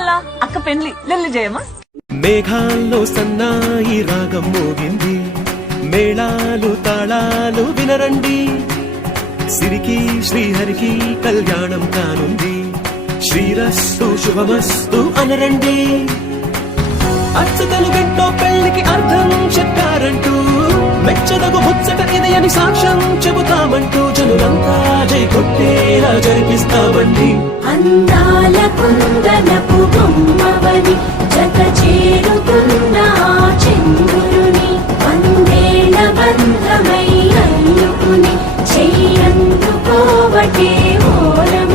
మళ్ళా అక్క పెళ్లి లెల్లి జయమా. మేఘాల్లో సన్నాయి రాగం మోగింది, మేళాలు తాళాలు వినరండి, సిరికి శ్రీహరికి కళ్యాణం కానుంది, శ్రీరస్తు శుభమస్తు అనరండి. అచ్చతలు గంటో పెళ్లికి అర్థం చెప్పారంటూ, మెచ్చదగు ముచ్చట ఇది అని సాక్ష్యం చెబుతామంటూ, జనులంతా జై కొట్టేలా జరిపిస్తామండి. అందాల కుందనపు బొమ్మవని జత చేరుకున్న చంద్రుని, వందేళ్ల బంధమై అల్లుకుని చెయ్యందుకోవటే ఓరమ.